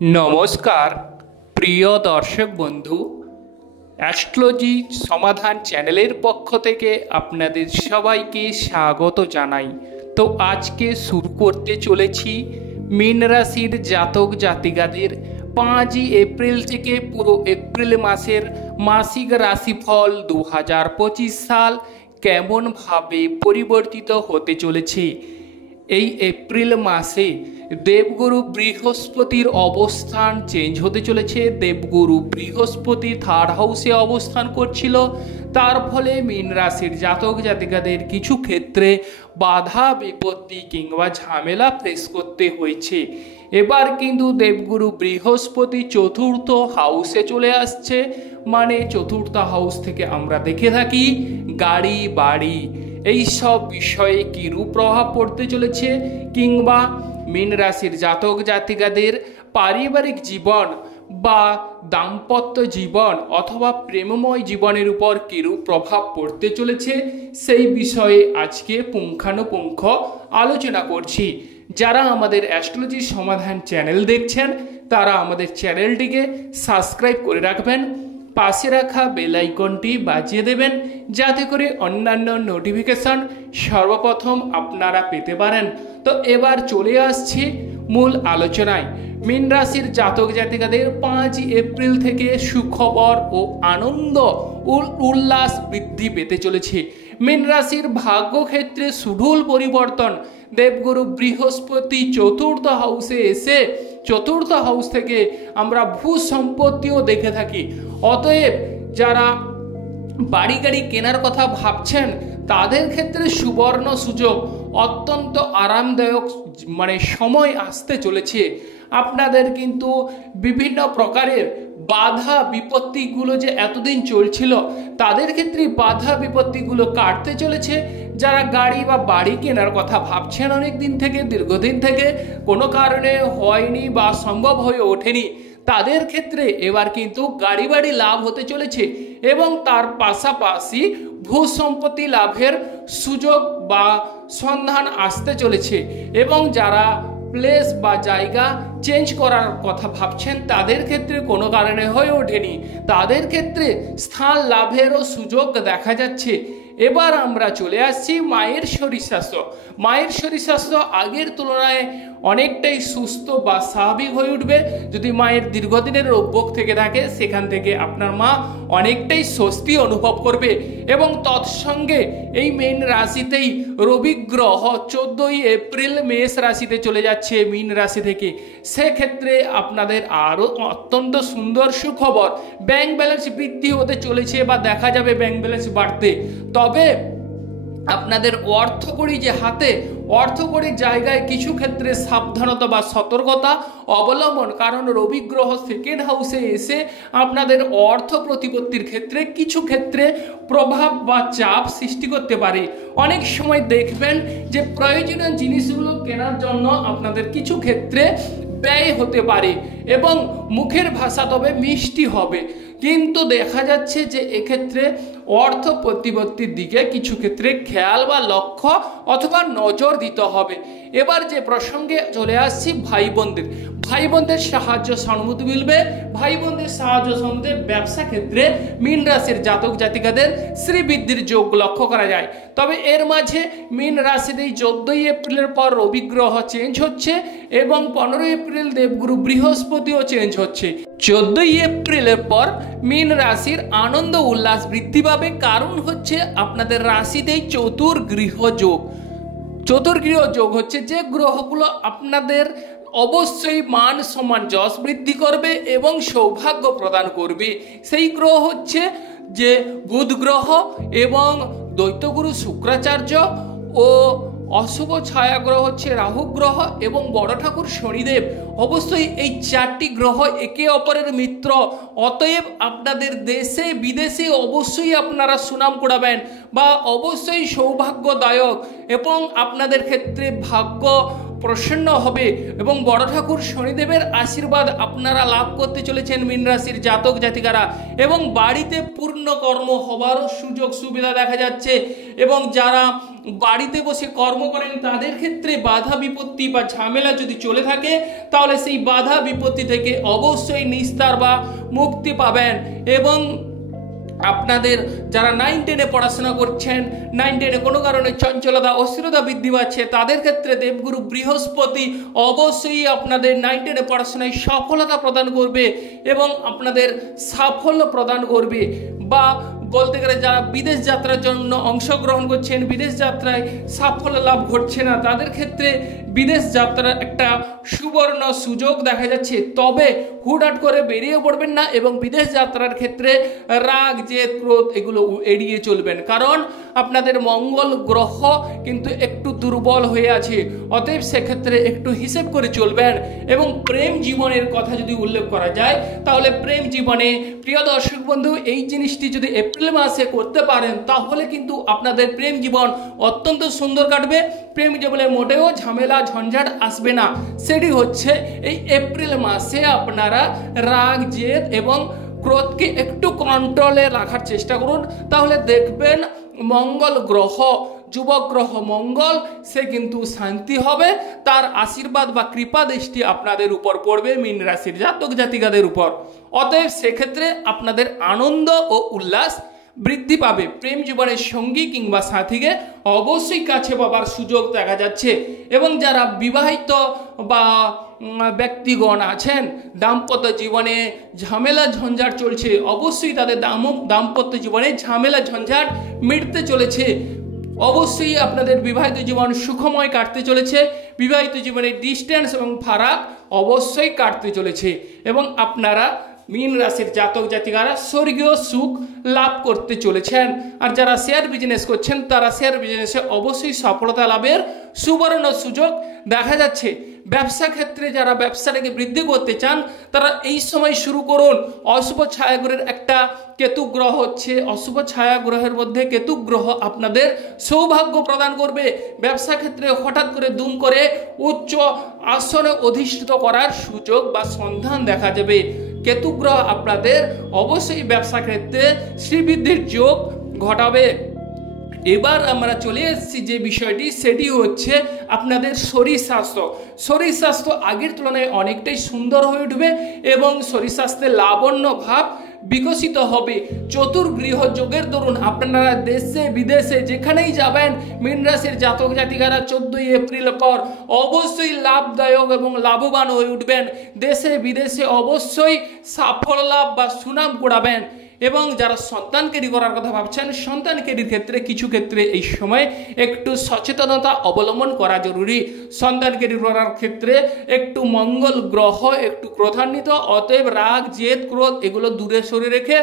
নমস্কার প্রিয় দর্শক বন্ধু, অ্যাস্ট্রোলজি সমাধান চ্যানেলের পক্ষ থেকে আপনাদের সবাইকে স্বাগত জানাই। তো আজকে শুরু করতে চলেছি মীন রাশির জাতক জাতিকাদের 5 এপ্রিল থেকে পুরো এপ্রিল মাসের মাসিক রাশিফল 2025 সাল কেমনভাবে পরিবর্তিত হতে চলেছে। এই এপ্রিল মাসে দেবগুরু বৃহস্পতির অবস্থান চেঞ্জ হতে চলেছে। দেবগুরু বৃহস্পতি 3rd হাউসে অবস্থান করছিল, তার ফলে মীন রাশির জাতক জাতিকাদের কিছু ক্ষেত্রে বাধা বিপত্তি কিংবা ঝামেলা ফেস করতে হয়েছে। এবার কিন্তু দেবগুরু বৃহস্পতি 4th হাউসে চলে আসছে, মানে 4th হাউস থেকে আমরা দেখে থাকি গাড়ি বাড়ি এই সব বিষয়ে কিরূপ প্রভাব পড়তে চলেছে, কিংবা মীন রাশির জাতক জাতিকাদের পারিবারিক জীবন বা দাম্পত্য জীবন অথবা প্রেমময় জীবনের উপর কিরূপ প্রভাব পড়তে চলেছে, সেই বিষয়ে আজকে পুঙ্খানুপুঙ্খ আলোচনা করছি। যারা আমাদের অ্যাস্ট্রোলজি সমাধান চ্যানেল দেখছেন তারা আমাদের চ্যানেলটিকে সাবস্ক্রাইব করে রাখবেন, পাশে রাখা বেল আইকনটি বাজিয়ে দেবেন যাতে করে অন্যান্য নোটিফিকেশন সর্বপ্রথম আপনারা পেতে পারেন। তো এবার চলে আসছি মূল আলোচনায়। মীন রাশির জাতক জাতিকাদের 5 এপ্রিল থেকে সুখবর ও আনন্দ উল্লাস বৃদ্ধি পেতে চলেছে। মীন রাশির ভাগ্যক্ষেত্রে সুঢল পরিবর্তন। দেবগুরু বৃহস্পতি 4th হাউসে এসে 4th হাউস থেকে আমরা ভূ সম্পত্তিও দেখে থাকি। অতএব যারা বাড়ি গাড়ি কেনার কথা ভাবছেন তাদের ক্ষেত্রে সুবর্ণ সুযোগ, অত্যন্ত আরামদায়ক সময় আসতে চলেছে। আপনাদের কিন্তু বিভিন্ন প্রকারের বাধা বিপত্তিগুলো যে এতদিন চলছিল তাদের ক্ষেত্রে বাধা বিপত্তিগুলো কাটতে চলেছে। যারা গাড়ি বা বাড়ি কেনার কথা ভাবছেন অনেক দিন থেকে, দীর্ঘদিন থেকে কোনো কারণে হয়নি বা সম্ভব হয়ে ওঠেনি, তাদের ক্ষেত্রে এবার কিন্তু গাড়ি বাড়ি লাভ হতে চলেছে এবং তার পাশাপাশি ভূ সম্পত্তি লাভের সুযোগ বা সন্ধান আসতে চলেছে। এবং যারা প্লেস বা জায়গা চেঞ্জ করার কথা ভাবছেন তাদের ক্ষেত্রে কোনো কারণে হয়ে ওঠেনি, তাদের ক্ষেত্রে স্থান লাভেরও সুযোগ দেখা যাচ্ছে। এবার আমরা চলে আসছি মায়ের শরীর স্বাস্থ্য। মায়ের শরীর স্বাস্থ্য আগের তুলনায় অনেকটাই সুস্থ বা স্বাভাবিক হয়ে উঠবে। যদি মায়ের দীর্ঘদিনের রোগ থেকে থাকে সেখান থেকে আপনার মা অনেকটাই স্বস্তি অনুভব করবে। এবং তৎসঙ্গে এই মীন রাশিতেই রবি গ্রহ 14 এপ্রিল মেষ রাশিতে চলে যাচ্ছে মীন রাশি থেকে। সেক্ষেত্রে আপনাদের আরও অত্যন্ত সুন্দর সুখবর, ব্যাংক ব্যালেন্স বৃদ্ধি হতে চলেছে বা দেখা যাবে ব্যাংক ব্যালেন্স বাড়তে। তবে আপনাদের অর্থকড়ি যে হাতে, অর্থকড়ির জায়গায় কিছু ক্ষেত্রে সাবধানতা বা সতর্কতা অবলম্বন, কারণ রবি গ্রহ 2nd হাউসে এসে আপনাদের অর্থ প্রতিপত্তির ক্ষেত্রে কিছু ক্ষেত্রে প্রভাব বা চাপ সৃষ্টি করতে পারে। অনেক সময় দেখবেন যে প্রয়োজনীয় জিনিসগুলো কেনার জন্য আপনাদের কিছু ক্ষেত্রে ব্যয় হতে পারে এবং মুখের ভাষা তবে মিষ্টি হবে, কিন্তু দেখা যাচ্ছে যে এক্ষেত্রে অর্থ প্রতিপত্তির দিকে কিছু ক্ষেত্রে খেয়াল বা লক্ষ্য অথবা নজর দিতে হবে। এবার যে প্রসঙ্গে চলে আসছি ভাই বোনদের সাহায্য সহানুভূতি মিলবে। ভাই বোনদের সাহায্য সহানুভূতি ব্যবসা ক্ষেত্রে মীন রাশির জাতক জাতিকাদের শ্রীবৃদ্ধির যোগ লক্ষ্য করা যায়। তবে এর মাঝে মীন রাশিতেই 14 এপ্রিলের পর রবি গ্রহ চেঞ্জ হচ্ছে এবং 15 এপ্রিল দেবগুরু বৃহস্পতিও চেঞ্জ হচ্ছে। 14 এপ্রিলের পর মীন রাশির আনন্দ উল্লাস বৃদ্ধি পাবে, কারণ হচ্ছে আপনাদের রাশিতেই চতুর্গৃহ যোগ হচ্ছে, যে গ্রহগুলো আপনাদের অবশ্যই মান সম্মান যশ বৃদ্ধি করবে এবং সৌভাগ্য প্রদান করবে। সেই গ্রহ হচ্ছে যে বুধ গ্রহ এবং দৈত্যগুরু শুক্রাচার্য ও অশুভ ছায়া গ্রহ হচ্ছে রাহু গ্রহ এবং বড় ঠাকুর শনিদেব। অবশ্যই এই 4টি গ্রহ একে অপরের মিত্র। অতএব আপনাদের দেশে বিদেশে অবশ্যই আপনারা সুনাম কুড়াবেন বা অবশ্যই সৌভাগ্যদায়ক এবং আপনাদের ক্ষেত্রে ভাগ্য প্রসন্ন হবে এবং বড় ঠাকুর শনিদেবের আশীর্বাদ আপনারা লাভ করতে চলেছেন মীন রাশির জাতক জাতিকারা। এবং বাড়িতে পূর্ণ কর্ম হবারও সুযোগ সুবিধা দেখা যাচ্ছে। এবং যারা বাড়িতে বসে কর্ম করেন তাদের ক্ষেত্রে বাধা বিপত্তি বা ঝামেলা যদি চলে থাকে তাহলে সেই বাধা বিপত্তি থেকে অবশ্যই নিস্তার বা মুক্তি পাবেন। এবং আপনাদের যারা 9-10-এ পড়াশোনা করছেন, 9-10-এ কোনো কারণে চঞ্চলতা অস্থিরতা বৃদ্ধি পাচ্ছে, তাদের ক্ষেত্রে দেবগুরু বৃহস্পতি অবশ্যই আপনাদের 9-10-এ পড়াশোনায় সফলতা প্রদান করবে এবং আপনাদের সাফল্য প্রদান করবে। বা বলতে গেলে যারা বিদেশ যাত্রার জন্য অংশগ্রহণ করছেন, বিদেশ যাত্রায় সাফল্য লাভ ঘটছে না, তাদের ক্ষেত্রে বিদেশ যাত্রার একটা সুবর্ণ সুযোগ দেখা যাচ্ছে। তবে হুটহাট করে বেরিয়ে পড়বেন না এবং বিদেশ যাত্রার ক্ষেত্রে রাগ জেদ ক্রোধ এগুলো এড়িয়ে চলবেন, কারণ আপনাদের মঙ্গল গ্রহ কিন্তু একটু দুর্বল হয়ে আছে। অতএব সেক্ষেত্রে একটু হিসেব করে চলবেন। এবং প্রেম জীবনের কথা যদি উল্লেখ করা যায় তাহলে প্রেম জীবনে প্রিয় দর্শক বন্ধু এই জিনিসটি যদি এপ্রিল মাসে করতে পারেন তাহলে কিন্তু আপনাদের প্রেম জীবন অত্যন্ত সুন্দর কাটবে। প্রেম জীবনে মোটেও ঝামেলা ঝঞ্ঝাট আসবে না। সেটি হচ্ছে এই এপ্রিল মাসে আপনারা রাগ জেদ এবং ক্রোধকে একটু কন্ট্রোলে রাখার চেষ্টা করুন, তাহলে দেখবেন মঙ্গল গ্রহ, যুবক গ্রহ মঙ্গল, সে কিন্তু শান্তি হবে, তার আশীর্বাদ বা কৃপা দৃষ্টি আপনাদের উপর পড়বে, মীন রাশির জাতক জাতিকাদের উপর। অতএব সেক্ষেত্রে আপনাদের আনন্দ ও উল্লাস বৃদ্ধি পাবে। প্রেম জীবনের সঙ্গী কিংবা সাথীকে অবশ্যই কাছে পাবার সুযোগ দেখা যাচ্ছে। এবং যারা বিবাহিত বা ব্যক্তিগণ আছেন, দাম্পত্য জীবনে ঝামেলা ঝঞ্ঝাট চলছে, অবশ্যই তাদের দাম্পত্য জীবনে ঝামেলা ঝঞ্ঝাট মিটতে চলেছে। অবশ্যই আপনাদের বিবাহিত জীবন সুখময় কাটতে চলেছে। বিবাহিত জীবনে ডিস্টেন্স এবং ফারাক অবশ্যই কাটতে চলেছে এবং আপনারা মীন রাশির জাতক জাতিকারা স্বর্গীয় সুখ লাভ করতে চলেছেন। আর যারা শেয়ার বিজনেস করছেন তারা শেয়ার বিজনেসে অবশ্যই সফলতা লাভের সুবর্ণ সুযোগ দেখা যাচ্ছে। ব্যবসা ক্ষেত্রে যারা ব্যবসাটাকে বৃদ্ধি করতে চান তারা এই সময় শুরু করুন। অশুভ ছায়াগ্রহের একটা কেতু গ্রহ হচ্ছে, অশুভ ছায়াগ্রহের মধ্যে কেতু গ্রহ আপনাদের সৌভাগ্য প্রদান করবে। ব্যবসা ক্ষেত্রে হঠাৎ করে দুম করে উচ্চ আসনে অধিষ্ঠিত করার সুযোগ বা সন্ধান দেখা যাবে। কেতু গ্রহ আপনাদের অবশ্যই ব্যবসা ক্ষেত্রে শ্রীবৃদ্ধির যোগ ঘটাবে। এবার আমরা চলে এসেছি যে বিষয়টি, সেটি হচ্ছে আপনাদের শরীর স্বাস্থ্য। শরীর স্বাস্থ্য আগের তুলনায় অনেকটাই সুন্দর হয়ে উঠবে এবং শরীর স্বাস্থ্যের লাবণ্য ভাব বিকশিত হবে। চতুর্গৃহ যোগের দরুন আপনারা দেশে বিদেশে যেখানেই যাবেন, মীন রাশির জাতক জাতিকারা 14 এপ্রিল পর অবশ্যই লাভদায়ক এবং লাভবান হয়ে উঠবেন। দেশে বিদেশে অবশ্যই সাফল্য লাভ বা সুনাম কুড়াবেন। এবং যারা সন্তান ক্যারি করার কথা ভাবছেন, সন্তান ক্যারির ক্ষেত্রে কিছু ক্ষেত্রে এই সময় একটু সচেতনতা অবলম্বন করা জরুরি। সন্তান ক্যারি করার ক্ষেত্রে একটু মঙ্গল গ্রহ একটু ক্রোধান্বিত, অতএব রাগ জেদ ক্রোধ এগুলো দূরে সরে রেখে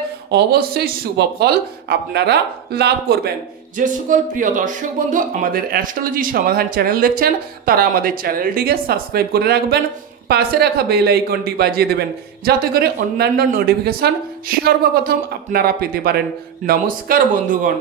অবশ্যই শুভ ফল আপনারা লাভ করবেন। যে সকল প্রিয় দর্শক বন্ধু আমাদের অ্যাস্ট্রোলজি সমাধান চ্যানেল দেখছেন তারা আমাদের চ্যানেলটিকে সাবস্ক্রাইব করে রাখবেন, পাশে রাখা বেল আইকনটি বাজিয়ে দেবেন যাতে করে অন্যান্য নোটিফিকেশন সর্বপ্রথম আপনারা পেতে পারেন। নমস্কার বন্ধুগণ।